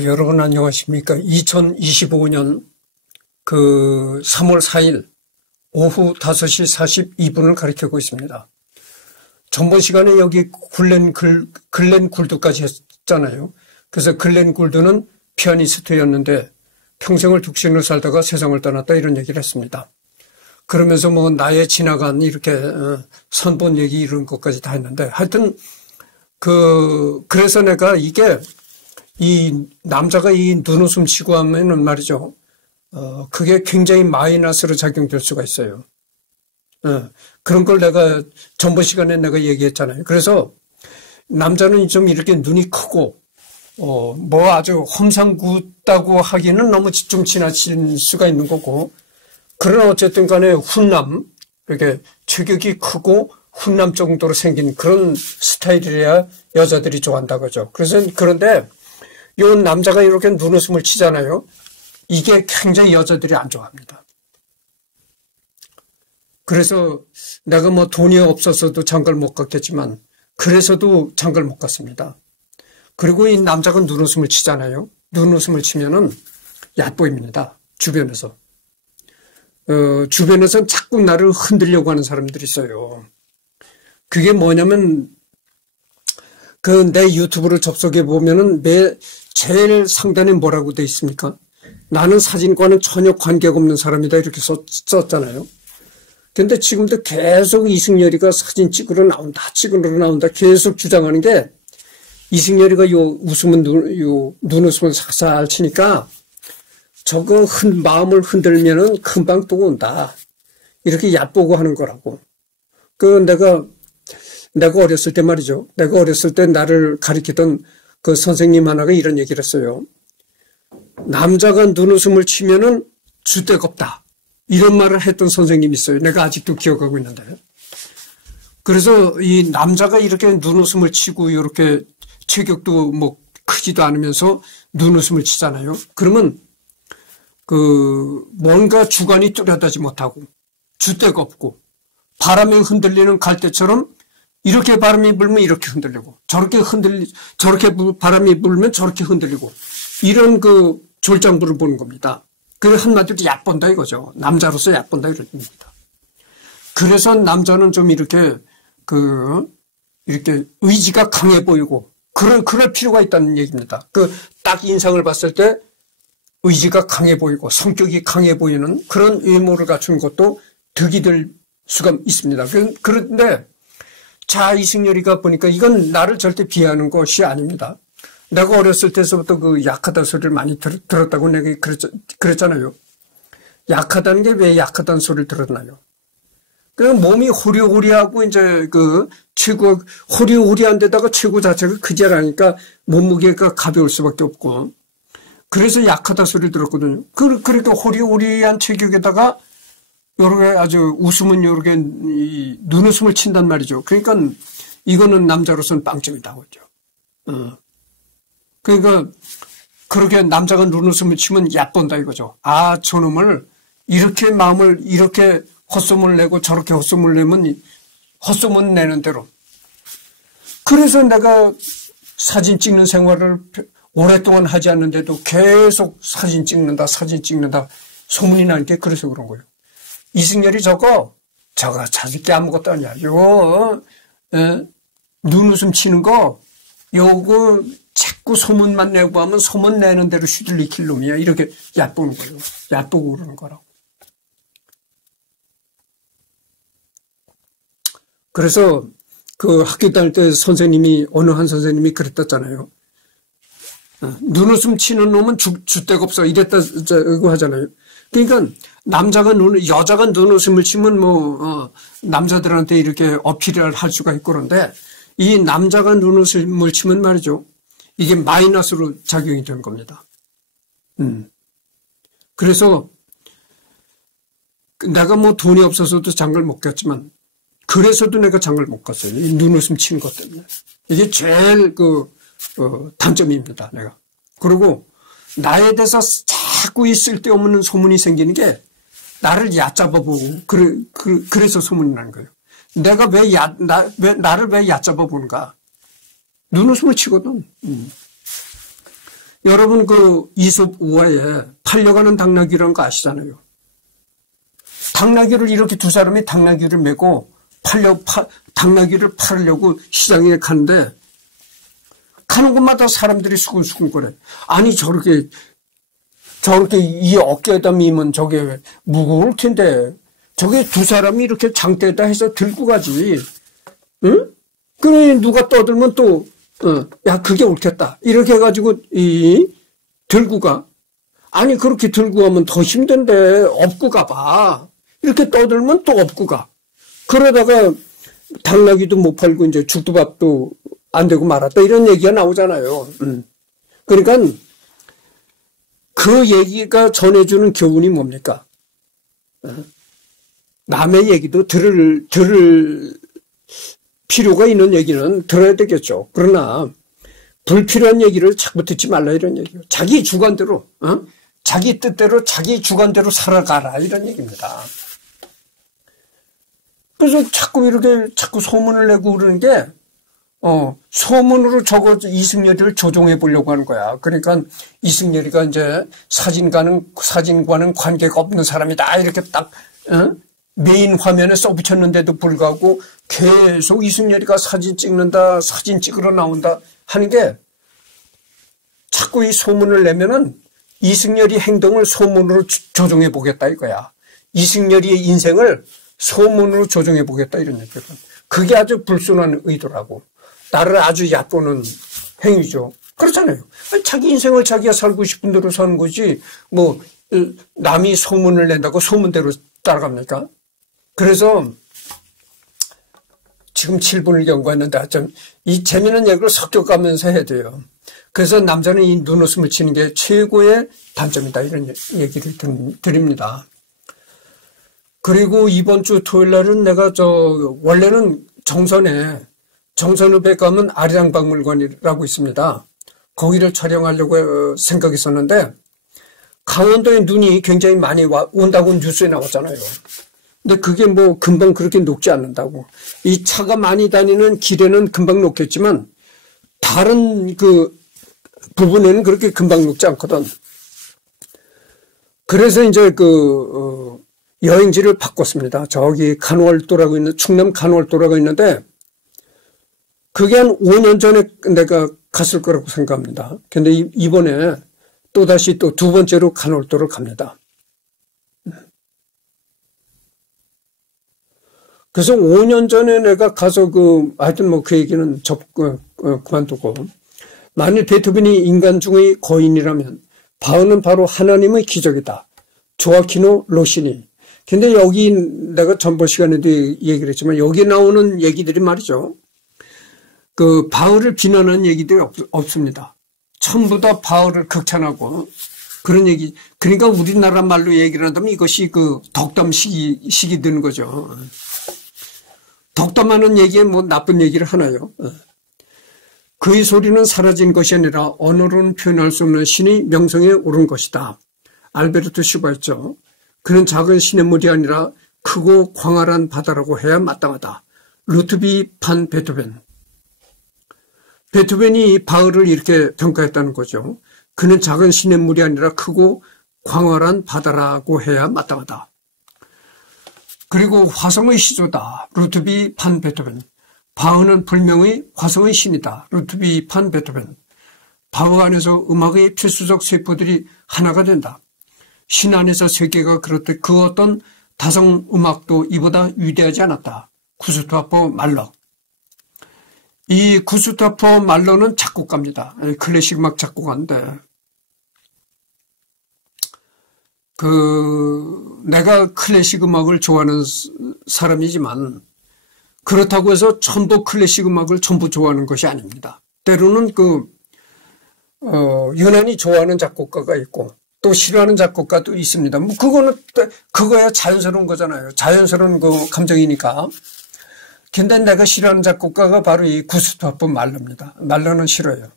여러분 안녕하십니까. 2025년 그 3월 4일 오후 5시 42분을 가리키고 있습니다. 전번 시간에 여기 글렌 굴드까지 했잖아요. 그래서 글렌 굴드는 피아니스트였는데 평생을 독신으로 살다가 세상을 떠났다 이런 얘기를 했습니다. 그러면서 뭐 나의 지나간 이렇게 선본 얘기 이런 것까지 다 했는데 하여튼 그래서 내가 이게 이 남자가 이 눈웃음 치고 하면은 말이죠. 그게 굉장히 마이너스로 작용될 수가 있어요. 그런 걸 내가 전번 시간에 내가 얘기했잖아요. 그래서 남자는 좀 이렇게 눈이 크고 뭐 아주 험상궂다고 하기는 너무 좀 지나칠 수가 있는 거고, 그러나 어쨌든 간에 훈남, 이렇게 체격이 크고 훈남 정도로 생긴 그런 스타일이라야 여자들이 좋아한다 그죠. 그런데 요 남자가 이렇게 눈웃음을 치잖아요. 이게 굉장히 여자들이 안 좋아합니다. 그래서 내가 뭐 돈이 없어서도 장가를 못 갔겠지만 그래서도 장가를 못 갔습니다. 그리고 이 남자가 눈웃음을 치잖아요. 눈웃음을 치면은 얕보입니다. 주변에서. 주변에서 자꾸 나를 흔들려고 하는 사람들이 있어요. 그게 뭐냐면 내 유튜브를 접속해 보면은 제일 상단에 뭐라고 돼 있습니까? 나는 사진과는 전혀 관계가 없는 사람이다 이렇게 썼잖아요. 근데 지금도 계속 이승열이가 사진 찍으러 나온다 계속 주장하는 게, 이승열이가 눈웃음을 살살 치니까 저거 마음을 흔들면은 금방 또 온다. 이렇게 얕보고 하는 거라고. 내가 어렸을 때 말이죠. 내가 어렸을 때 나를 가르치던 그 선생님 하나가 이런 얘기를 했어요. 남자가 눈웃음을 치면은 줏대가 없다. 이런 말을 했던 선생님이 있어요. 내가 아직도 기억하고 있는데. 그래서 이 남자가 이렇게 눈웃음을 치고 이렇게 체격도 뭐 크지도 않으면서 눈웃음을 치잖아요. 그러면 뭔가 주관이 뚜렷하지 못하고 줏대가 없고 바람에 흔들리는 갈대처럼 이렇게 바람이 불면 이렇게 흔들리고 저렇게 바람이 불면 저렇게 흔들리고 이런 졸장부를 보는 겁니다. 그걸 한마디로 얕본다 이거죠. 남자로서 얕본다 이런 겁니다. 그래서 남자는 좀 이렇게 의지가 강해 보이고 그럴 필요가 있다는 얘기입니다. 딱 인상을 봤을 때 의지가 강해 보이고 성격이 강해 보이는 그런 외모를 갖추는 것도 득이 될 수가 있습니다. 그런데 자, 이승열이가 보니까 이건 나를 절대 비하하는 것이 아닙니다. 내가 어렸을 때서부터 약하다는 소리를 많이 들었다고 내가 그랬잖아요. 약하다는 게 왜 약하다는 소리를 들었나요? 몸이 호리호리하고 이제 최고 호리호리한 데다가 최고 자체가 크지않으니까 몸무게가 가벼울 수밖에 없고, 그래서 약하다 소리를 들었거든요. 그러니까 호리호리한 체격에다가 요렇게 아주 웃으면 요렇게 눈웃음을 친단 말이죠. 그러니까 이거는 남자로서는 빵점이다 그죠. 그러니까 그렇게 남자가 눈웃음을 치면 얕본다 이거죠. 아, 저놈을 이렇게 마음을 이렇게 헛소문을 내고 저렇게 헛소문을 내면 헛소문 내는 대로. 그래서 내가 사진 찍는 생활을 오랫동안 하지 않는데도 계속 사진 찍는다 소문이 나는 게 그래서 그런 거예요. 이승열이 저거 자식이 아무것도 아니야. 눈웃음 치는 거 요거 자꾸 소문만 내고 하면 소문 내는 대로 휘둘리킬 놈이야. 이렇게 얕보는 거예요. 얕보고 그러는 거라고. 그래서 학교 다닐 때 어느 한 선생님이 그랬었잖아요. 눈웃음 치는 놈은 줏대가 없어. 이랬다고 하잖아요. 그러니까 여자가 눈웃음을 치면 남자들한테 이렇게 어필을 할 수가 있고 그런데 이 남자가 눈웃음을 치면 말이죠. 이게 마이너스로 작용이 되는 겁니다. 그래서 내가 뭐 돈이 없어서도 장가를 못 갔지만 그래서도 내가 장가를 못 갔어요. 이 눈웃음 치는 것 때문에. 이게 제일 단점입니다, 내가. 그리고 나에 대해서 자꾸 이 쓸데없는 소문이 생기는 게 나를 얕잡아보고, 그래서 소문이 나는 거예요. 내가 나를 왜 얕잡아보는가? 눈웃음을 치거든. 여러분 그 이솝 우화에 팔려가는 당나귀라는 거 아시잖아요. 당나귀를 이렇게 두 사람이 당나귀를 메고 당나귀를 팔려고 시장에 가는데 가는 곳마다 사람들이 수근수근거려. 아니 저렇게 이 어깨에다 미면 저게 무거울 텐데 저게 두 사람이 이렇게 장대에다 해서 들고 가지. 응? 그러니 누가 떠들면 또 야 그게 옳겠다. 이렇게 해가지고 들고 가. 아니 그렇게 들고 가면 더 힘든데 업고 가봐. 이렇게 떠들면 또 업고 가. 그러다가 당나귀도 못 팔고 이제 죽도 밥도 안 되고 말았다. 이런 얘기가 나오잖아요. 그러니까 그 얘기가 전해주는 교훈이 뭡니까? 남의 얘기도 들을 필요가 있는 얘기는 들어야 되겠죠. 그러나 불필요한 얘기를 자꾸 듣지 말라 이런 얘기예요. 자기 주관대로, 자기 뜻대로 자기 주관대로 살아가라 이런 얘기입니다. 그래서 자꾸 소문을 내고 그러는 게 소문으로 저거 이승열이를 조종해 보려고 하는 거야. 그러니까 이승열이가 이제 사진과는 관계가 없는 사람이다 이렇게 딱 메인 화면에 써붙였는데도 불구하고 계속 이승열이가 사진 찍는다, 사진 찍으러 나온다 하는 게 자꾸 이 소문을 내면은 이승열이 행동을 소문으로 조종해 보겠다 이거야. 이승열이의 인생을 소문으로 조종해 보겠다 이런 얘기거든. 그게 아주 불순한 의도라고. 나를 아주 얕보는 행위죠. 그렇잖아요. 아니, 자기 인생을 자기가 살고 싶은 대로 사는 거지 뭐 남이 소문을 낸다고 소문대로 따라갑니까? 그래서 지금 7분을 경과했는데 좀 이 재미있는 얘기를 섞여가면서 해야 돼요. 그래서 남자는 이 눈웃음을 치는 게 최고의 단점이다 이런 얘기를 드립니다. 그리고 이번 주 토요일 날은 내가 원래는 정선읍에 가면 아리랑박물관이라고 있습니다. 거기를 촬영하려고 생각했었는데 강원도에 눈이 굉장히 많이 온다고 뉴스에 나왔잖아요. 근데 그게 뭐 금방 그렇게 녹지 않는다고. 이 차가 많이 다니는 길에는 금방 녹겠지만 다른 그 부분에는 그렇게 금방 녹지 않거든. 그래서 이제 여행지를 바꿨습니다. 저기 간월도라고 있는 충남 간월도라고 있는데 그게 한 5년 전에 내가 갔을 거라고 생각합니다. 근데 이번에 또다시 또 두 번째로 간월도를 갑니다. 그래서 5년 전에 내가 가서 하여튼 뭐 그 얘기는 그만두고 만일 베토벤이 인간 중의 거인이라면 바흐는 바로 하나님의 기적이다. 조아키노 로시니. 근데 여기 내가 전번 시간에도 얘기를 했지만 여기 나오는 얘기들이 말이죠. 그 바흐를 비난하는 얘기들이 없습니다. 전부 다 바흐를 극찬하고 그런 얘기. 그러니까 우리나라 말로 얘기를 한다면 이것이 덕담식이 되는 거죠. 덕담하는 얘기에 뭐 나쁜 얘기를 하나요? 그의 소리는 사라진 것이 아니라 언어로는 표현할 수 없는 신의 명성에 오른 것이다. 알베르토 슈바였죠. 그는 작은 시냇물이 아니라 크고 광활한 바다라고 해야 마땅하다. 루트비 판 베토벤. 베토벤이 바흐를 이렇게 평가했다는 거죠. 그는 작은 시냇물이 아니라 크고 광활한 바다라고 해야 마땅하다. 그리고 화성의 시조다. 루트비 판 베토벤. 바흐는 불명의 화성의 신이다. 루트비 판 베토벤. 바흐 안에서 음악의 필수적 세포들이 하나가 된다. 신 안에서 세계가 그렇듯 그 어떤 다성 음악도 이보다 위대하지 않았다. 구스타프 말러. 이 구스타프 말러는 작곡가입니다. 클래식 음악 작곡가인데 내가 클래식 음악을 좋아하는 사람이지만 그렇다고 해서 전부 클래식 음악을 전부 좋아하는 것이 아닙니다. 때로는 유난히 좋아하는 작곡가가 있고 또 싫어하는 작곡가도 있습니다. 뭐 그거야 자연스러운 거잖아요. 자연스러운 감정이니까. 근데 내가 싫어하는 작곡가가 바로 이 구스타프 말러입니다. 말러는 싫어요.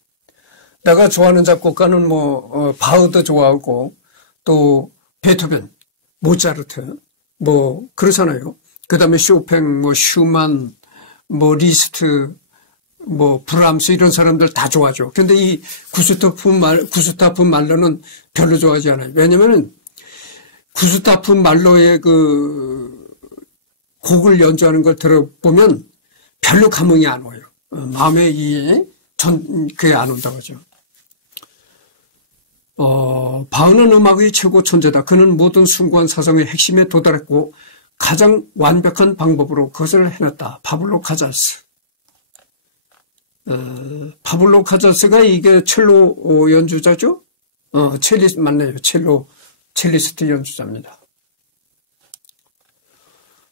내가 좋아하는 작곡가는 바흐도 좋아하고 또 베토벤, 모차르트, 그렇잖아요. 그 다음에 쇼팽, 슈만, 리스트, 뭐 브람스 이런 사람들 다 좋아하죠. 근데 이 구스타프 말로는 별로 좋아하지 않아요. 왜냐면은 구스타프 말로의 그 곡을 연주하는 걸 들어보면 별로 감흥이 안 와요. 마음에 그게 안 온다고 하죠. 바흐는 음악의 최고 천재다. 그는 모든 숭고한 사상의 핵심에 도달했고 가장 완벽한 방법으로 그것을 해냈다. 파블로 카잘스. 파블로 카잘스가 이게 첼로 연주자죠? 맞네요. 첼리스트 연주자입니다.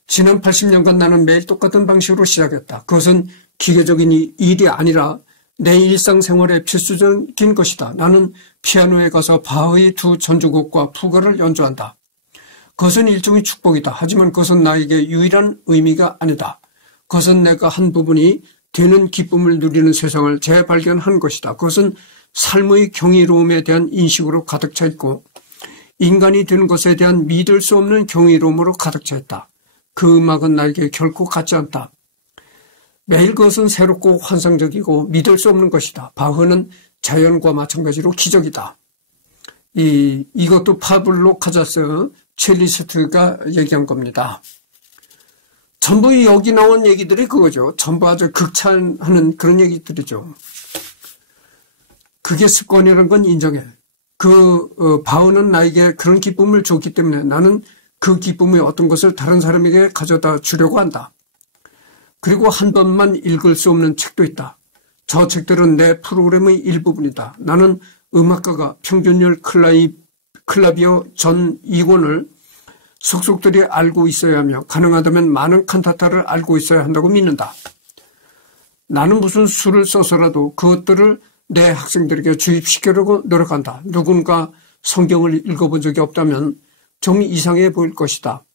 지난 80년간 나는 매일 똑같은 방식으로 시작했다. 그것은 기계적인 일이 아니라 내 일상생활의 필수적인 것이다. 나는 피아노에 가서 바흐의 두 전주곡과 푸가를 연주한다. 그것은 일종의 축복이다. 하지만 그것은 나에게 유일한 의미가 아니다. 그것은 내가 한 부분이 되는 기쁨을 누리는 세상을 재발견한 것이다. 그것은 삶의 경이로움에 대한 인식으로 가득 차 있고 인간이 되는 것에 대한 믿을 수 없는 경이로움으로 가득 차 있다. 그 음악은 나에게 결코 같지 않다. 매일 그것은 새롭고 환상적이고 믿을 수 없는 것이다. 바흐는 자연과 마찬가지로 기적이다. 이것도 파블로 카잘스 첼리스트가 얘기한 겁니다. 전부 여기 나온 얘기들이 그거죠. 전부 아주 극찬하는 그런 얘기들이죠. 그게 습관이라는 건 인정해. 바흐는 나에게 그런 기쁨을 줬기 때문에 나는 그 기쁨의 어떤 것을 다른 사람에게 가져다 주려고 한다. 그리고 한 번만 읽을 수 없는 책도 있다. 저 책들은 내 프로그램의 일부분이다. 나는 음악가가 평균율 클라비어 전 2권을 속속들이 알고 있어야 하며 가능하다면 많은 칸타타를 알고 있어야 한다고 믿는다. 나는 무슨 수를 써서라도 그것들을 내 학생들에게 주입시키려고 노력한다. 누군가 성경을 읽어본 적이 없다면 좀 이상해 보일 것이다.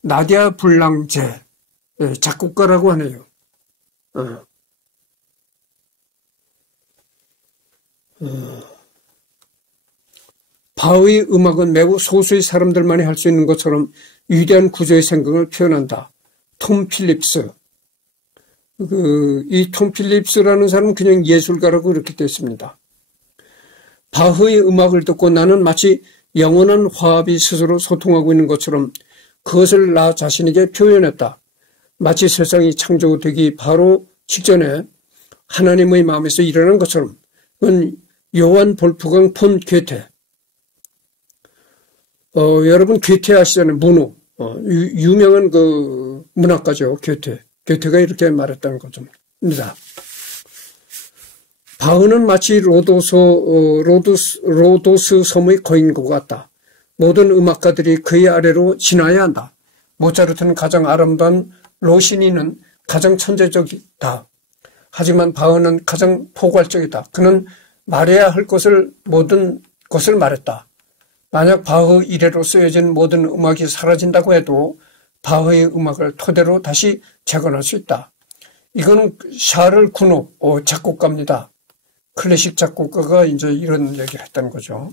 나디아 블랑제 작곡가라고 하네요. 바흐의 음악은 매우 소수의 사람들만이 할 수 있는 것처럼 위대한 구조의 생각을 표현한다. 톰 필립스. 이 톰 필립스라는 사람은 그냥 예술가라고 그렇게 됐습니다. 바흐의 음악을 듣고 나는 마치 영원한 화합이 스스로 소통하고 있는 것처럼 그것을 나 자신에게 표현했다. 마치 세상이 창조되기 바로 직전에 하나님의 마음에서 일어난 것처럼. 그건 요한 볼프강 폰 괴테. 여러분 괴테 아시잖아요. 문호. 유명한 그 문학가죠. 괴테가 이렇게 말했다는 것입니다. 바흐는 마치 로도스 섬의 거인과 같다. 모든 음악가들이 그의 아래로 지나야 한다. 모차르트는 가장 아름다운, 로시니는 가장 천재적이다. 하지만 바흐는 가장 포괄적이다. 그는 말해야 할 모든 것을 말했다. 만약 바흐 이래로 쓰여진 모든 음악이 사라진다고 해도 바흐의 음악을 토대로 다시 재건할 수 있다. 이거는 샤를 구노 작곡가입니다. 클래식 작곡가가 이제 이런 얘기를 했다는 거죠.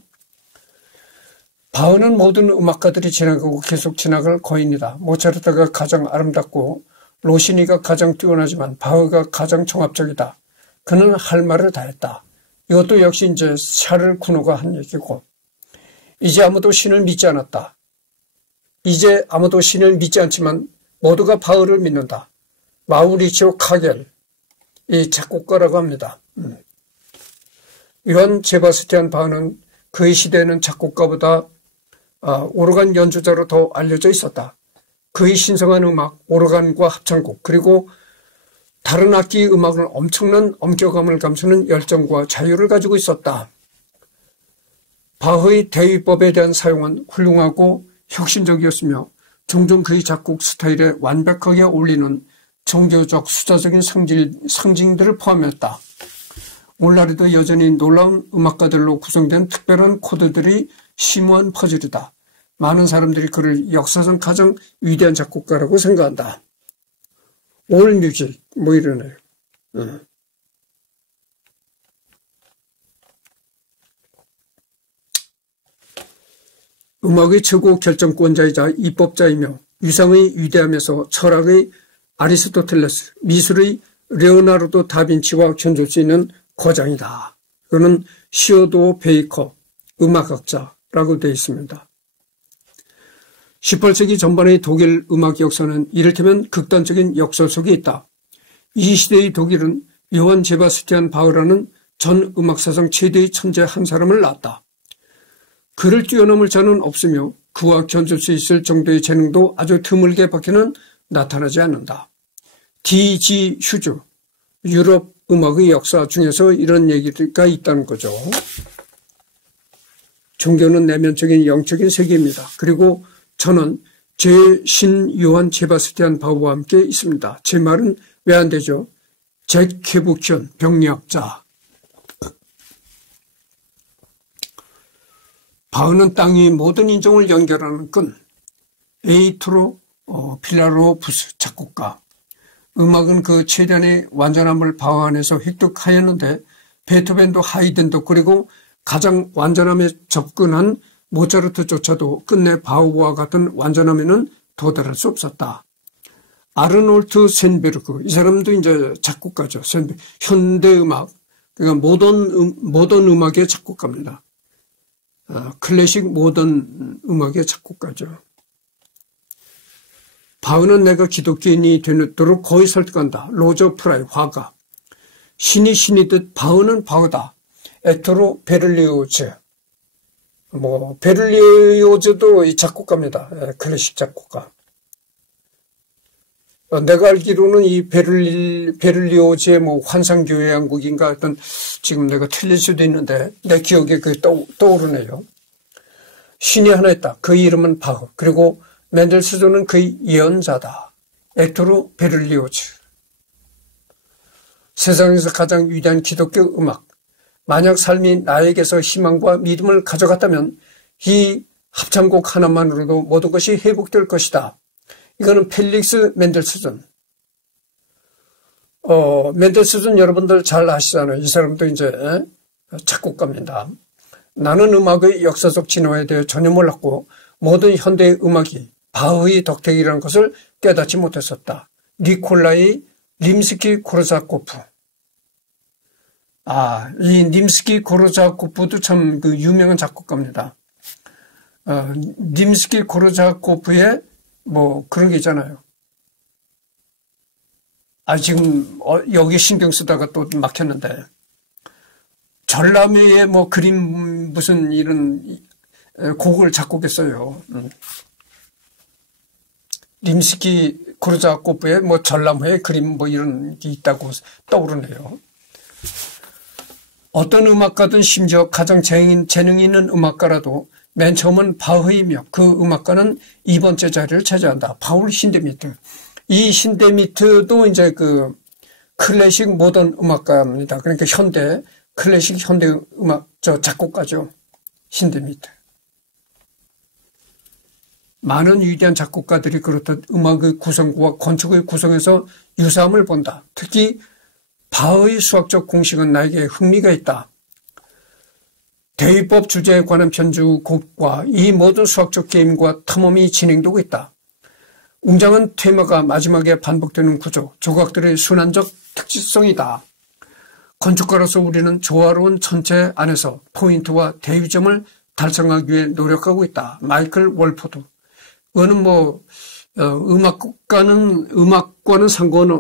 바흐는 모든 음악가들이 지나가고 계속 지나갈 거인이다. 모차르트가 가장 아름답고 로시니가 가장 뛰어나지만 바흐가 가장 종합적이다. 그는 할 말을 다 했다. 이것도 역시 이제 샤를 쿠노가 한 얘기고, 이제 아무도 신을 믿지 않았다. 이제 아무도 신을 믿지 않지만 모두가 바흐를 믿는다. 마우리치오 카겔, 이 작곡가라고 합니다. 요한 세바스티안 바흐는 그의 시대에는 작곡가보다 오르간 연주자로 더 알려져 있었다. 그의 신성한 음악, 오르간과 합창곡, 그리고 다른 악기의 음악을 엄청난 엄격함을 감추는 열정과 자유를 가지고 있었다. 바흐의 대위법에 대한 사용은 훌륭하고 혁신적이었으며 종종 그의 작곡 스타일에 완벽하게 어울리는 종교적 수자적인 상징들을 포함했다. 오늘날에도 여전히 놀라운 음악가들로 구성된 특별한 코드들이 심오한 퍼즐이다. 많은 사람들이 그를 역사상 가장 위대한 작곡가라고 생각한다. 올뮤직 뭐 이러네요. 음악의 최고 결정권자이자 입법자이며 유상의 위대함에서 철학의 아리스토텔레스, 미술의 레오나르도 다빈치와 견줄 수 있는 거장이다. 그는 시어도 베이커 음악학자라고 되어 있습니다. 18세기 전반의 독일 음악 역사는 이를테면 극단적인 역설 속에 있다. 이 시대의 독일은 요한 제바스티안 바흐라는 전 음악사상 최대의 천재 한 사람을 낳았다. 그를 뛰어넘을 자는 없으며 그와 견줄 수 있을 정도의 재능도 아주 드물게 밖에는 나타나지 않는다. D.G. 휴즈, 유럽 음악의 역사 중에서 이런 얘기가 있다는 거죠. 종교는 내면적인 영적인 세계입니다. 그리고 저는 제 신 요한 제바스티안 바흐와 함께 있습니다. 제 말은 왜 안 되죠? 잭 케부키온, 병리학자. 바흐는 땅 위 모든 인종을 연결하는 끈, 에이트로 필라로푸스 작곡가. 음악은 그 최대한의 완전함을 바흐 안에서 획득하였는데 베토벤도 하이든도 그리고 가장 완전함에 접근한 모차르트조차도 끝내 바흐와 같은 완전함에는 도달할 수 없었다. 아르놀트 샌베르그, 이 사람도 이제 작곡가죠. 현대음악, 그러니까 모던 음악의 작곡가입니다. 클래식 모던 음악의 작곡가죠. 바흐는 내가 기독교인이 되도록 거의 설득한다. 로저 프라이, 화가. 신이 신이듯 바흐는 바흐다. 에토로 베를리오즈. 베를리오즈도 작곡가입니다. 클래식 작곡가. 내가 알기로는 이 베를리오즈의 환상교회 양국인가 어떤, 지금 내가 틀릴 수도 있는데, 내 기억에 떠오르네요. 신이 하나 있다. 그 이름은 바흐. 그리고 멘델스존은 그의 예언자다. 에토로 베를리오즈. 세상에서 가장 위대한 기독교 음악. 만약 삶이 나에게서 희망과 믿음을 가져갔다면 이 합창곡 하나만으로도 모든 것이 회복될 것이다. 이거는 펠릭스 멘델스존. 멘델스존 여러분들 잘 아시잖아요. 이 사람도 이제 작곡가입니다. 나는 음악의 역사적 진화에 대해 전혀 몰랐고 모든 현대 음악이 바흐의 덕택이라는 것을 깨닫지 못했었다. 니콜라이 림스키 코르자코프. 이 림스키 코르자코프도 참 그 유명한 작곡가입니다. 림스키 코르자코프의 그런 게 있잖아요. 지금 여기 신경 쓰다가 또 막혔는데 전람회의 그림 무슨 이런 곡을 작곡했어요. 림스키 코르자코프의 전람회의 그림 이런 게 있다고 떠오르네요. 어떤 음악가든 심지어 가장 재능 있는 음악가라도 맨 처음은 바흐이며 그 음악가는 2번째 자리를 차지한다. 파울 힌데미트. 이 힌데미트도 이제 그 클래식 모던 음악가입니다. 그러니까 클래식 현대 음악 작곡가죠. 힌데미트. 많은 위대한 작곡가들이 그렇듯 음악의 구성과 건축의 구성에서 유사함을 본다. 특히 바흐의 수학적 공식은 나에게 흥미가 있다. 대위법 주제에 관한 편주곡과 이 모든 수학적 게임과 탐험이 진행되고 있다. 웅장한 테마가 마지막에 반복되는 구조, 조각들의 순환적 특징성이다. 건축가로서 우리는 조화로운 전체 안에서 포인트와 대위점을 달성하기 위해 노력하고 있다. 마이클 월포드. 이거는 음악과는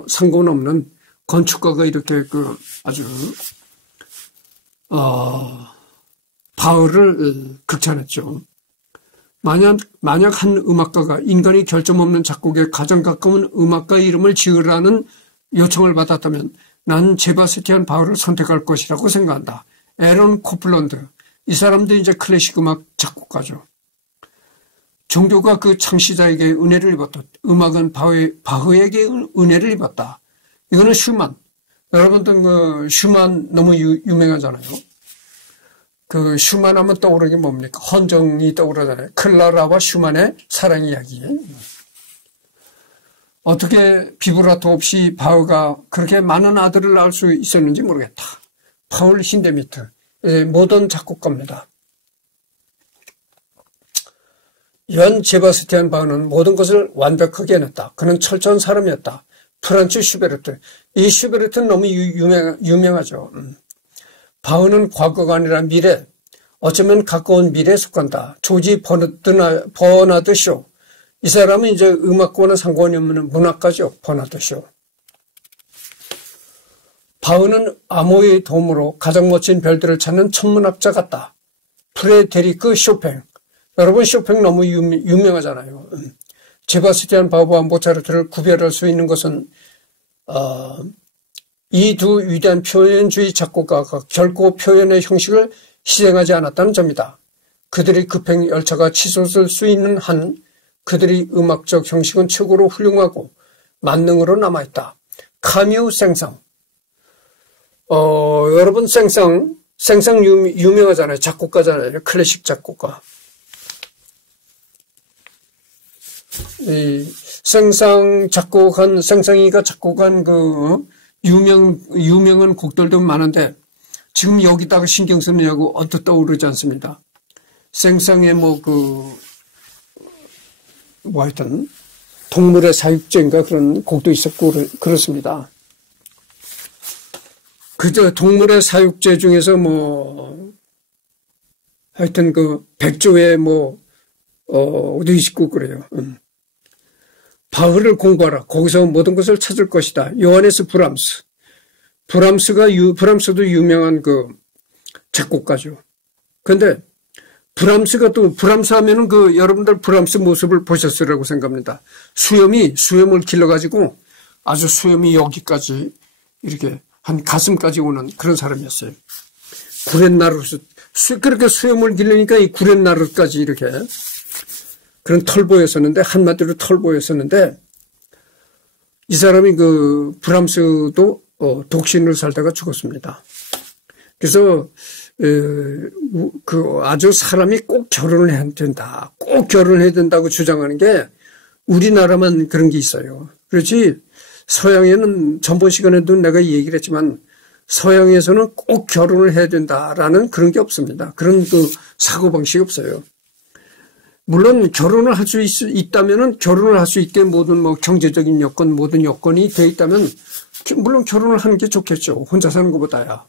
상관없는 건축가가 이렇게 아주 바흐를 극찬했죠. 만약 한 음악가가 인간이 결점 없는 작곡에 가장 가까운 음악가 이름을 지으라는 요청을 받았다면 난 제바스티안 바흐를 선택할 것이라고 생각한다. 에런 코플런드. 이 사람도 이제 클래식 음악 작곡가죠. 종교가 그 창시자에게 은혜를 입었듯 음악은 바흐에게 은혜를 입었다. 이거는 슈만. 여러분들 슈만 너무 유명하잖아요. 그 슈만 하면 떠오르는 게 뭡니까? 헌정이 떠오르잖아요. 클라라와 슈만의 사랑 이야기. 어떻게 비브라토 없이 바흐가 그렇게 많은 아들을 낳을 수 있었는지 모르겠다. 파울 힌데미트. 모던 작곡가입니다. 요한 제바스티안 바흐는 모든 것을 완벽하게 해냈다. 그는 철저한 사람이었다. 프란츠 슈베르트. 이 슈베르트는 너무 유명하죠. 바흐는 과거가 아니라 미래, 어쩌면 가까운 미래에 속한다. 조지 버나드 쇼. 이 사람은 이제 음악과는 상관이 없는 문학가죠. 버나드 쇼. 바흐는 암호의 도움으로 가장 멋진 별들을 찾는 천문학자 같다. 프레데리크 쇼팽. 여러분 쇼팽 너무 유명하잖아요. 제바스티안 바흐와 모차르트를 구별할 수 있는 것은 이 두 위대한 표현주의 작곡가가 결코 표현의 형식을 희생하지 않았다는 점이다. 그들의 급행 열차가 치솟을 수 있는 한 그들의 음악적 형식은 최고로 훌륭하고 만능으로 남아있다. 카뮤 생상. 여러분 생상 유명하잖아요. 작곡가잖아요. 클래식 작곡가. 이 생상이가 작곡한 그 유명한 곡들도 많은데 지금 여기다가 신경 쓰느냐고 언뜻 떠오르지 않습니다. 생상의 하여튼 동물의 사육제인가 그런 곡도 있었고 그렇습니다. 그저 동물의 사육제 중에서 하여튼 그 백조의 어디 있고 그래요. 바흐를 공부하라. 거기서 모든 것을 찾을 것이다. 요하네스 브람스. 브람스도 유명한 그 작곡가죠. 근데 브람스 하면은 여러분들 브람스 모습을 보셨으라고 생각합니다. 수염을 길러가지고 아주 수염이 여기까지 이렇게 한 가슴까지 오는 그런 사람이었어요. 구렛나루, 그렇게 수염을 기르니까 이 구렛나루까지 이렇게 그런 털보였었는데, 한마디로 털보였었는데, 이 사람이 브람스도 독신을 살다가 죽었습니다. 그래서, 아주 사람이 꼭 결혼을 해야 된다. 꼭 결혼을 해야 된다고 주장하는 게 우리나라만 그런 게 있어요. 그렇지, 서양에는 전번 시간에도 내가 얘기를 했지만, 서양에서는 꼭 결혼을 해야 된다라는 그런 게 없습니다. 그런 사고방식이 없어요. 물론 결혼을 할 수 있다면은 결혼을 할 수 있게 모든 경제적인 여건, 모든 여건이 돼 있다면 물론 결혼을 하는 게 좋겠죠. 혼자 사는 것보다야.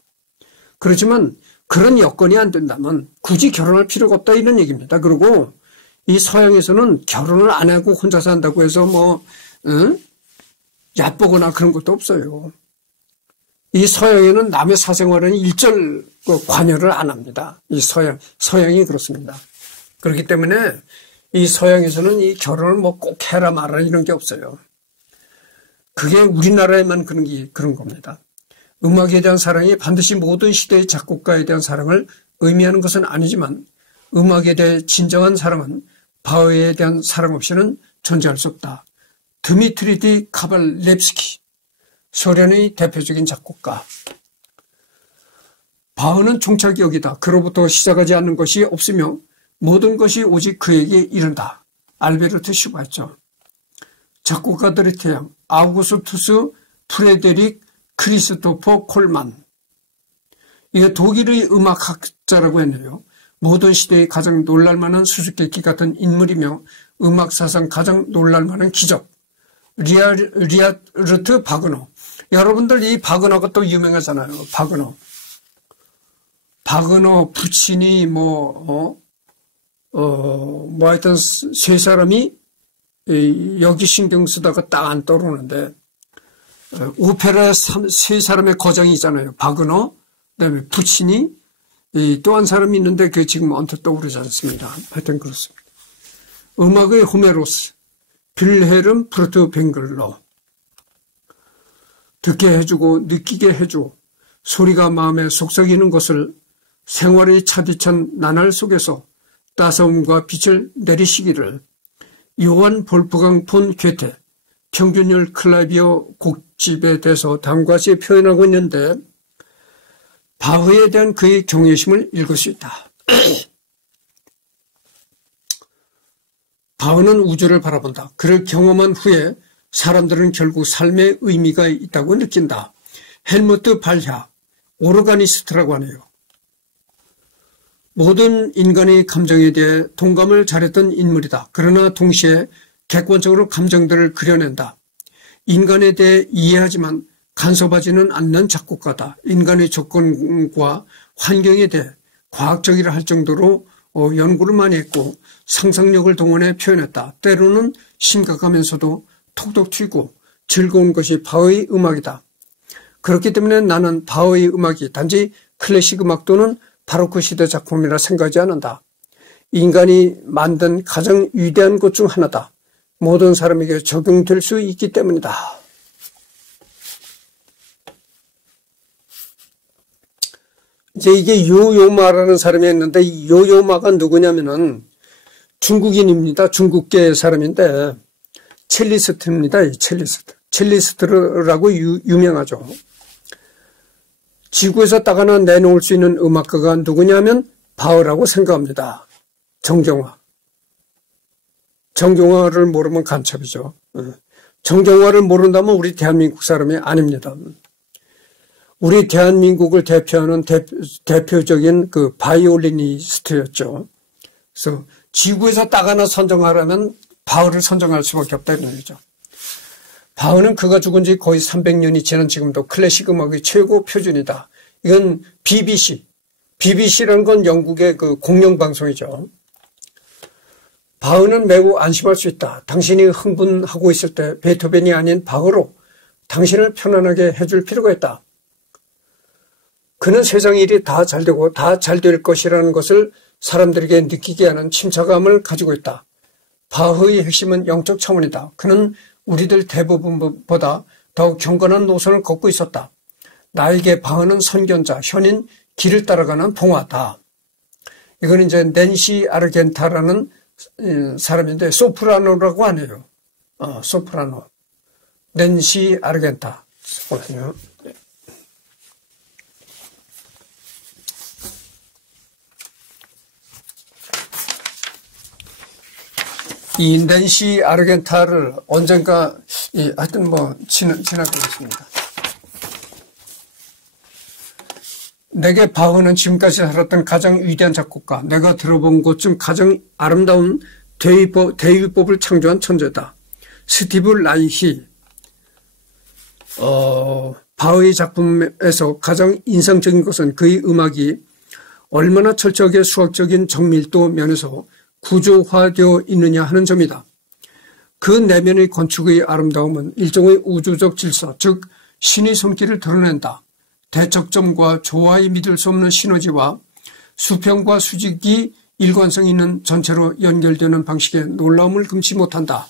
그렇지만 그런 여건이 안 된다면 굳이 결혼할 필요가 없다 이런 얘기입니다. 그리고 이 서양에서는 결혼을 안 하고 혼자 산다고 해서 얕보거나 그런 것도 없어요. 이 서양에는 남의 사생활에는 일절 관여를 안 합니다. 이 서양이 그렇습니다. 그렇기 때문에 이 서양에서는 이 결혼을 꼭 해라 마라 이런 게 없어요. 그게 우리나라에만 그런 겁니다. 음악에 대한 사랑이 반드시 모든 시대의 작곡가에 대한 사랑을 의미하는 것은 아니지만 음악에 대해 진정한 사랑은 바흐에 대한 사랑 없이는 존재할 수 없다. 드미트리 카발렙스키, 소련의 대표적인 작곡가. 바흐는 종착역이다. 그로부터 시작하지 않는 것이 없으며 모든 것이 오직 그에게 이른다. 알베르트 슈바르트. 작곡가들의 태양 아우구스투스 프레데릭 크리스토퍼 콜만. 이게 독일의 음악학자라고 했네요. 모든 시대의 가장 놀랄만한 수수께끼 같은 인물이며 음악사상 가장 놀랄만한 기적. 리하르트 바그너. 여러분들 이 바그너가 또 유명하잖아요. 바그너, 푸치니, 하여튼 세 사람이 여기 신경 쓰다가 딱 안 떠오르는데, 오페라 세 사람의 거장이 있잖아요. 바그너, 그다음에 푸치니, 또 한 사람이 있는데 그 지금 언뜻 떠오르지 않습니다. 하여튼 그렇습니다. 음악의 호메로스, 빌헤름 프루트뱅글러. 듣게 해주고 느끼게 해주고 소리가 마음에 속삭이는 것을 생활의 차디찬 나날 속에서 따스움과 빛을 내리시기를. 요한 볼프강 폰 괴테 평균율 클라비어 곡집에 대해서 다음과 같이 표현하고 있는데 바흐에 대한 그의 경외심을 읽을 수 있다. 바흐는 우주를 바라본다. 그를 경험한 후에 사람들은 결국 삶의 의미가 있다고 느낀다. 헬무트 발야, 오르가니스트라고 하네요. 모든 인간의 감정에 대해 동감을 잘했던 인물이다. 그러나 동시에 객관적으로 감정들을 그려낸다. 인간에 대해 이해하지만 간섭하지는 않는 작곡가다. 인간의 조건과 환경에 대해 과학적이라 할 정도로 연구를 많이 했고 상상력을 동원해 표현했다. 때로는 심각하면서도 톡톡 튀고 즐거운 것이 바흐의 음악이다. 그렇기 때문에 나는 바흐의 음악이 단지 클래식 음악 또는 바로크 시대 작품이라 생각하지 않는다. 인간이 만든 가장 위대한 것 중 하나다. 모든 사람에게 적용될 수 있기 때문이다. 이제 이게 요요마라는 사람이 있는데 이 요요마가 누구냐면은 중국인입니다. 중국계 사람인데 첼리스트입니다. 이 첼리스트. 첼리스트라고 유명하죠. 지구에서 딱 하나 내놓을 수 있는 음악가가 누구냐면 바흐라고 생각합니다. 정경화. 정경화를 모르면 간첩이죠. 정경화를 모른다면 우리 대한민국 사람이 아닙니다. 우리 대한민국을 대표하는 대표적인 그 바이올리니스트였죠. 그래서 지구에서 딱 하나 선정하려면 바흐를 선정할 수밖에 없다 이런 얘기죠. 바흐는 그가 죽은 지 거의 300년이 지난 지금도 클래식 음악의 최고 표준이다. 이건 BBC. BBC라는 건 영국의 그 공영방송이죠. 바흐는 매우 안심할 수 있다. 당신이 흥분하고 있을 때 베토벤이 아닌 바흐로 당신을 편안하게 해줄 필요가 있다. 그는 세상 일이 다 잘되고 다 잘 될 것이라는 것을 사람들에게 느끼게 하는 침착함을 가지고 있다. 바흐의 핵심은 영적 차원이다. 그는 우리들 대부분보다 더욱 경건한 노선을 걷고 있었다. 나에게 바흐는 선견자, 현인, 길을 따라가는 봉화다. 이건 이제 낸시 아르겐타라는 사람인데 소프라노라고 안 해요. 소프라노. 낸시 아르겐타. 잠깐만요. 이 낸시 아르겐타를 언젠가 하여튼 뭐 지나가겠습니다. 내게 바흐는 지금까지 살았던 가장 위대한 작곡가, 내가 들어본 것 중 가장 아름다운 대위법을 창조한 천재다. 스티브 라이히. 바흐의 작품에서 가장 인상적인 것은 그의 음악이 얼마나 철저하게 수학적인 정밀도 면에서 구조화되어 있느냐 하는 점이다. 그 내면의 건축의 아름다움은 일종의 우주적 질서, 즉 신의 손길을 드러낸다. 대척점과 조화에 믿을 수 없는 시너지와 수평과 수직이 일관성 있는 전체로 연결되는 방식에 놀라움을 금치 못한다.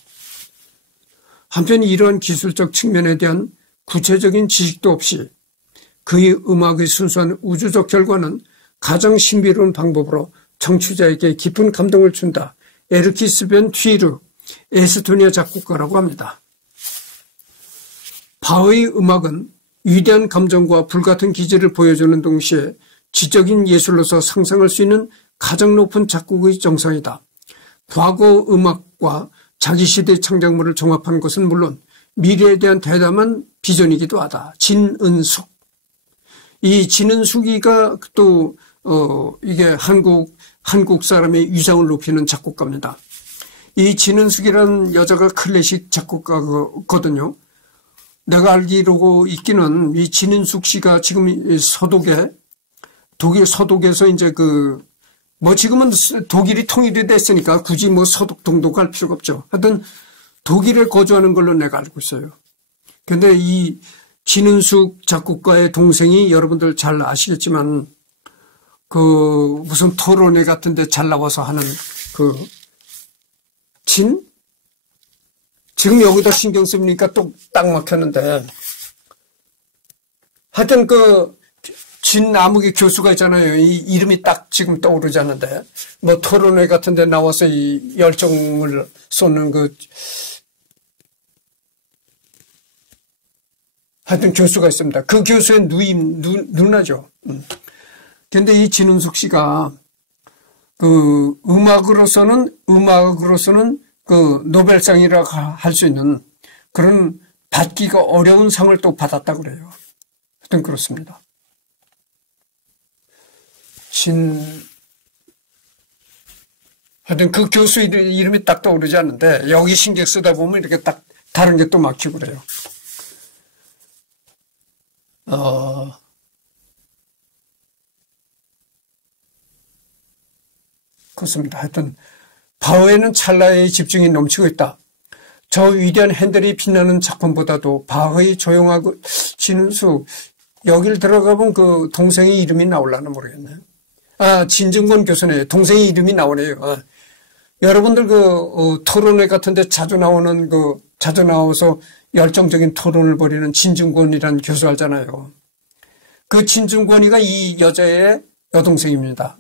한편 이러한 기술적 측면에 대한 구체적인 지식도 없이 그의 음악의 순수한 우주적 결과는 가장 신비로운 방법으로 청취자에게 깊은 감동을 준다. 에르키스 벤 튀르, 에스토니아 작곡가라고 합니다. 바흐의 음악은 위대한 감정과 불같은 기질을 보여주는 동시에 지적인 예술로서 상상할 수 있는 가장 높은 작곡의 정상이다. 과거 음악과 자기 시대의 창작물을 종합한 것은 물론 미래에 대한 대담한 비전이기도 하다. 진은숙. 이 진은숙이가 또 이게 한국 사람의 위상을 높이는 작곡가입니다. 이 진은숙이라는 여자가 클래식 작곡가거든요. 내가 알기로 있기는 이 진은숙 씨가 지금 서독에, 독일 서독에서 이제 지금은 독일이 통일이 됐으니까 굳이 서독 동독 갈 필요가 없죠. 하여튼 독일에 거주하는 걸로 내가 알고 있어요. 근데 이 진은숙 작곡가의 동생이 여러분들 잘 아시겠지만 무슨 토론회 같은 데 잘 나와서 하는 지금 여기다 신경 쓰니까 또 딱 막혔는데 하여튼 진아무개 교수가 있잖아요. 이 이름이 딱 지금 떠오르지 않는데 토론회 같은 데 나와서 이 열정을 쏟는 하여튼 교수가 있습니다. 그 교수의 누나죠. 근데 이 진은숙 씨가 음악으로서는 노벨상이라고 할 수 있는 그런 받기가 어려운 상을 또 받았다고 그래요. 하여튼 그렇습니다. 하여튼 그 교수 이름이 딱 떠오르지 않는데 여기 신경 쓰다 보면 이렇게 딱 다른 게 또 막히고 그래요. 그렇습니다. 하여튼 바흐에는 찰나의 집중이 넘치고 있다. 저 위대한 핸델이 빛나는 작품보다도 바흐의 조용하고 진수, 여길 들어가면 그 동생의 이름이 나올라나 모르겠네. 진중권 교수네. 동생의 이름이 나오네요. 여러분들 토론회 같은데 자주 나와서 열정적인 토론을 벌이는 진중권이라는 교수 알잖아요. 그 진중권이가 이 여자의 여동생입니다.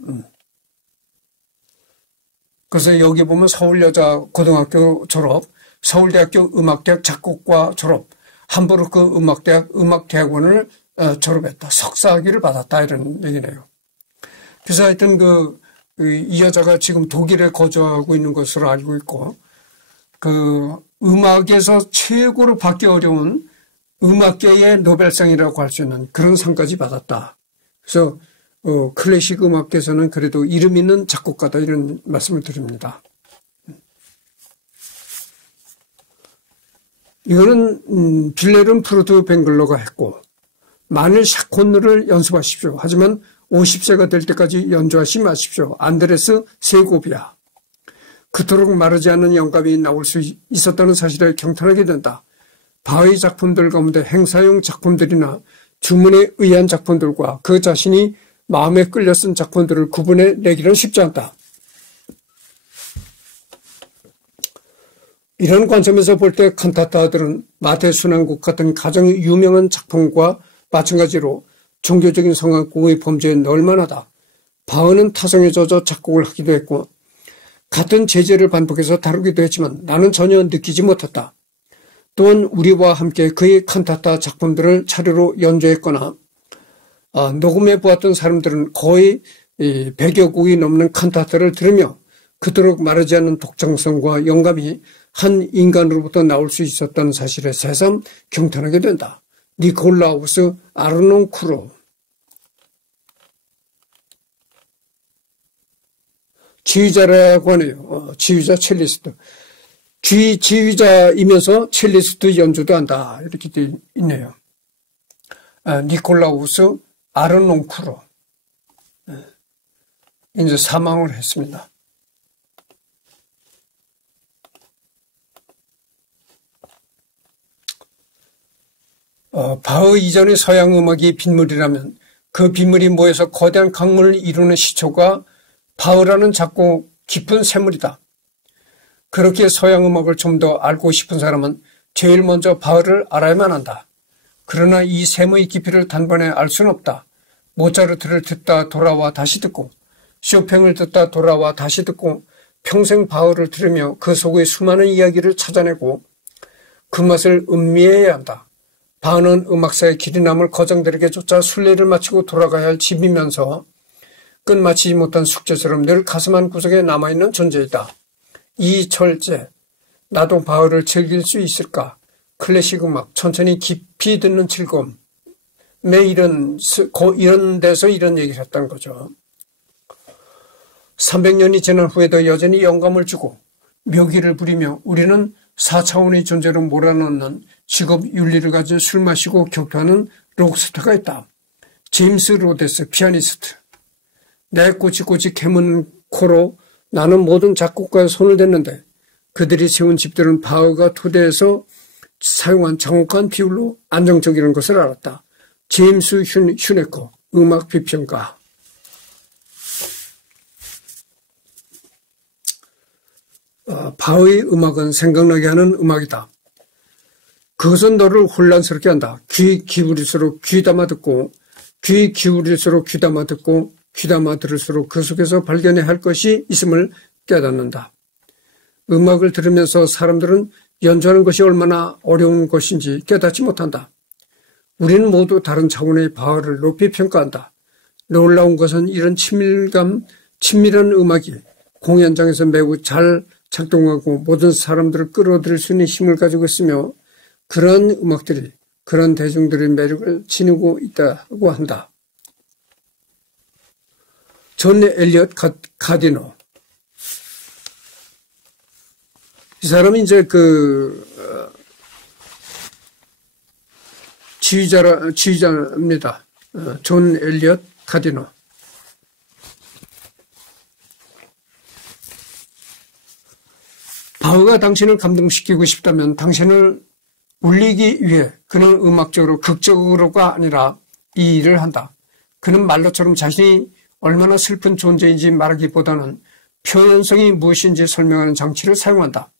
그래서 여기 보면 서울여자고등학교 졸업, 서울대학교 음악대학 작곡과 졸업, 함부르크 음악대학원을 졸업했다. 석사학위를 받았다. 이런 얘기네요. 그래서 하여튼 이 여자가 지금 독일에 거주하고 있는 것으로 알고 있고, 음악에서 최고로 받기 어려운 음악계의 노벨상이라고 할 수 있는 그런 상까지 받았다. 그래서 클래식 음악계에서는 그래도 이름 있는 작곡가다 이런 말씀을 드립니다. 이거는 빌레름 프루트 뱅글러가 했고, 만일 샤콘느를 연습하십시오. 하지만 50세가 될 때까지 연주하지 마십시오. 안드레스 세고비아. 그토록 마르지 않는 영감이 나올 수 있었다는 사실에 경탄하게 된다. 바흐의 작품들 가운데 행사용 작품들이나 주문에 의한 작품들과 그 자신이 마음에 끌려 쓴 작품들을 구분해 내기는 쉽지 않다. 이런 관점에서 볼 때 칸타타들은 마태 순환곡 같은 가장 유명한 작품과 마찬가지로 종교적인 성악곡의 범주에 넣을만하다. 바흐는 타성에 젖어 작곡을 하기도 했고 같은 제재를 반복해서 다루기도 했지만 나는 전혀 느끼지 못했다. 또한 우리와 함께 그의 칸타타 작품들을 차례로 연주했거나 녹음해 보았던 사람들은 거의 100여 곡이 넘는 칸타타를 들으며 그토록 마르지 않는 독창성과 영감이 한 인간으로부터 나올 수 있었다는 사실에 새삼 경탄하게 된다. 니콜라우스 아르논쿠로. 지휘자라고 하네요. 지휘자 첼리스트. 지휘자이면서 첼리스트 연주도 한다. 이렇게 되어 있네요. 니콜라우스 아르논쿠로. 이제 사망을 했습니다. 바흐 이전의 서양 음악이 빗물이라면 그 빗물이 모여서 거대한 강물을 이루는 시초가 바흐라는 작고 깊은 샘물이다. 그렇게 서양 음악을 좀 더 알고 싶은 사람은 제일 먼저 바흐를 알아야만 한다. 그러나 이 샘의 깊이를 단번에 알 수는 없다. 모차르트를 듣다 돌아와 다시 듣고 쇼팽을 듣다 돌아와 다시 듣고 평생 바흐를 들으며 그 속의 수많은 이야기를 찾아내고 그 맛을 음미해야 한다. 바흐는 음악사의 길이 남을 거장들에게 쫓아 순례를 마치고 돌아가야 할 집이면서 끝마치지 못한 숙제처럼 늘 가슴 한구석에 남아있는 존재이다. 이철재, 나도 바흐를 즐길 수 있을까? 클래식 음악, 천천히 깊이 듣는 즐거움. 이런 데서 이런 얘기를 했던 거죠. 300년이 지난 후에도 여전히 영감을 주고 묘기를 부리며 우리는 4차원의 존재로 몰아넣는 직업 윤리를 가진 술 마시고 격투하는 록스타가 있다. 제임스 로데스 피아니스트. 내 꼬치꼬치 캐묻는 코로 나는 모든 작곡가에 손을 댔는데 그들이 세운 집들은 바흐가 토대에서 사용한 정확한 비율로 안정적이라는 것을 알았다. 제임스 휴네커 음악 비평가. 바흐의 음악은 생각나게 하는 음악이다. 그것은 너를 혼란스럽게 한다. 귀 기울일수록 귀 담아 듣고 귀 기울일수록 귀 담아 듣고 귀 담아 들을수록 그 속에서 발견해야 할 것이 있음을 깨닫는다. 음악을 들으면서 사람들은 연주하는 것이 얼마나 어려운 것인지 깨닫지 못한다. 우리는 모두 다른 차원의 바흐를 높이 평가한다. 놀라운 것은 이런 친밀한 음악이 공연장에서 매우 잘 작동하고 모든 사람들을 끌어들일 수 있는 힘을 가지고 있으며 그런 음악들이 그런 대중들의 매력을 지니고 있다고 한다. 존 엘리엇 가디노. 이 사람이 이제 지휘자입니다. 존 엘리엇 가디노. 바흐가 당신을 감동시키고 싶다면 당신을 울리기 위해 그는 음악적으로 극적으로가 아니라 이 일을 한다. 그는 말로처럼 자신이 얼마나 슬픈 존재인지 말하기보다는 표현성이 무엇인지 설명하는 장치를 사용한다.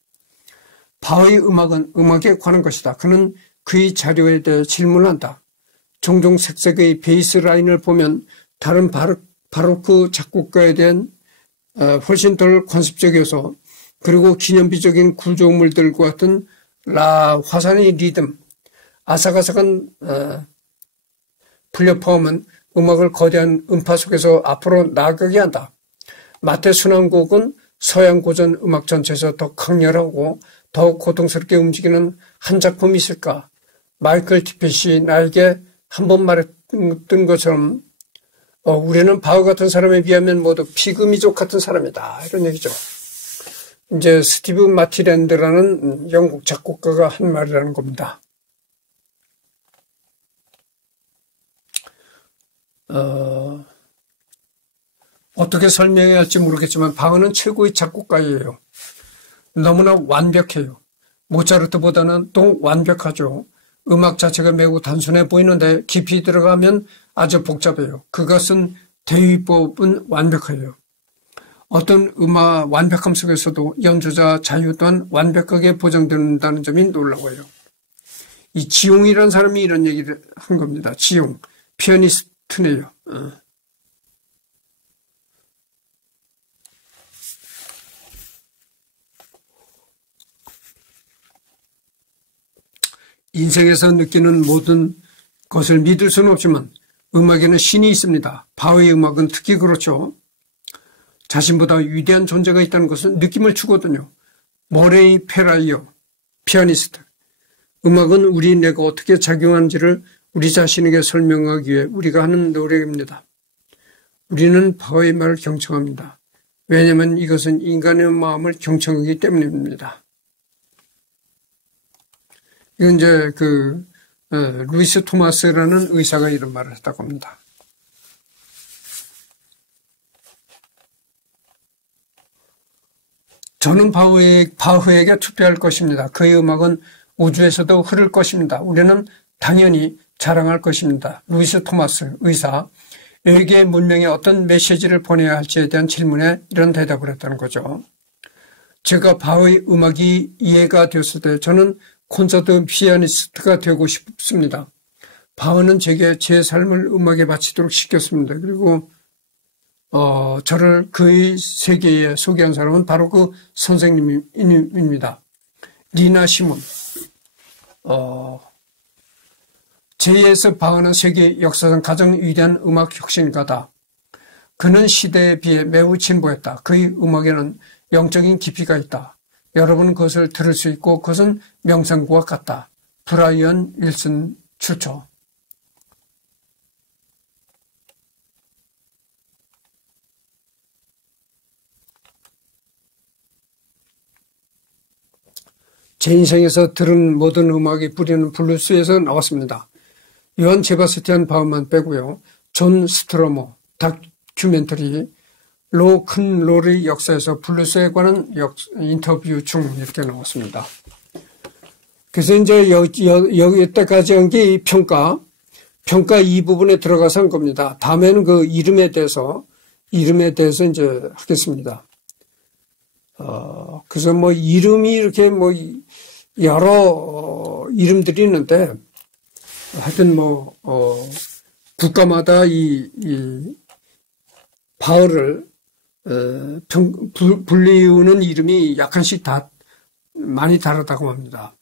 바흐의 음악은 음악에 관한 것이다. 그는 그의 자료에 대해 질문한다. 종종 색색의 베이스 라인을 보면 다른 바로크 작곡가에 대한 훨씬 덜 관습적이어서 그리고 기념비적인 구조물들과 같은 화산의 리듬, 아삭아삭한 플랫폼은 음악을 거대한 음파 속에서 앞으로 나아가게 한다. 마테 순환곡은 서양 고전 음악 전체에서 더 강렬하고 더 고통스럽게 움직이는 한 작품이 있을까? 마이클 티펫이 나에게 한 번 말했던 것처럼 우리는 바흐 같은 사람에 비하면 모두 피그미족 같은 사람이다. 이런 얘기죠. 이제 스티브 마티랜드라는 영국 작곡가가 한 말이라는 겁니다. 어떻게 설명해야 할지 모르겠지만 바흐는 최고의 작곡가예요. 너무나 완벽해요. 모차르트보다는 또 완벽하죠. 음악 자체가 매우 단순해 보이는데 깊이 들어가면 아주 복잡해요. 그것은 대위법은 완벽해요. 어떤 음악 완벽함 속에서도 연주자 자유 또한 완벽하게 보장된다는 점이 놀라워요. 이 지용이라는 사람이 이런 얘기를 한 겁니다. 지용, 피아니스트네요. 인생에서 느끼는 모든 것을 믿을 수는 없지만 음악에는 신이 있습니다. 바흐의 음악은 특히 그렇죠. 자신보다 위대한 존재가 있다는 것은 느낌을 주거든요. 모레이 페라이어, 피아니스트. 음악은 우리 뇌가 어떻게 작용하는지를 우리 자신에게 설명하기 위해 우리가 하는 노력입니다. 우리는 바흐의 말을 경청합니다. 왜냐하면 이것은 인간의 마음을 경청하기 때문입니다. 이건 이제 루이스 토마스라는 의사가 이런 말을 했다고 합니다. 저는 바흐에게 투표할 것입니다. 그의 음악은 우주에서도 흐를 것입니다. 우리는 당연히 자랑할 것입니다. 루이스 토마스 의사, 외계 문명에 어떤 메시지를 보내야 할지에 대한 질문에 이런 대답을 했다는 거죠. 제가 바흐의 음악이 이해가 되었을 때 저는 콘서트 피아니스트가 되고 싶습니다. 바흐는 제게 제 삶을 음악에 바치도록 시켰습니다. 그리고 저를 그의 세계에 소개한 사람은 바로 그 선생님입니다. 리나 시몬. 제2에서 바흐는 세계 역사상 가장 위대한 음악 혁신가다. 그는 시대에 비해 매우 진보했다. 그의 음악에는 영적인 깊이가 있다. 여러분은 그것을 들을 수 있고 그것은 명상과 같다. 브라이언 윌슨 추초. 제 인생에서 들은 모든 음악이 뿌리는 블루스에서 나왔습니다. 요한 제바스티안 바흐만 빼고요. 존 스트러머 다큐멘터리 로큰롤의 역사에서 블루스에 관한 인터뷰 중 이렇게 나왔습니다. 그래서 이제 여기까지 한 게 이 평가 이 부분에 들어가서 한 겁니다. 다음에는 그 이름에 대해서 이제 하겠습니다. 그래서 뭐 이름이 이렇게 뭐 여러 이름들이 있는데 하여튼 국가마다 이 바흐를 불리우는 이름이 약간씩 다 많이 다르다고 합니다.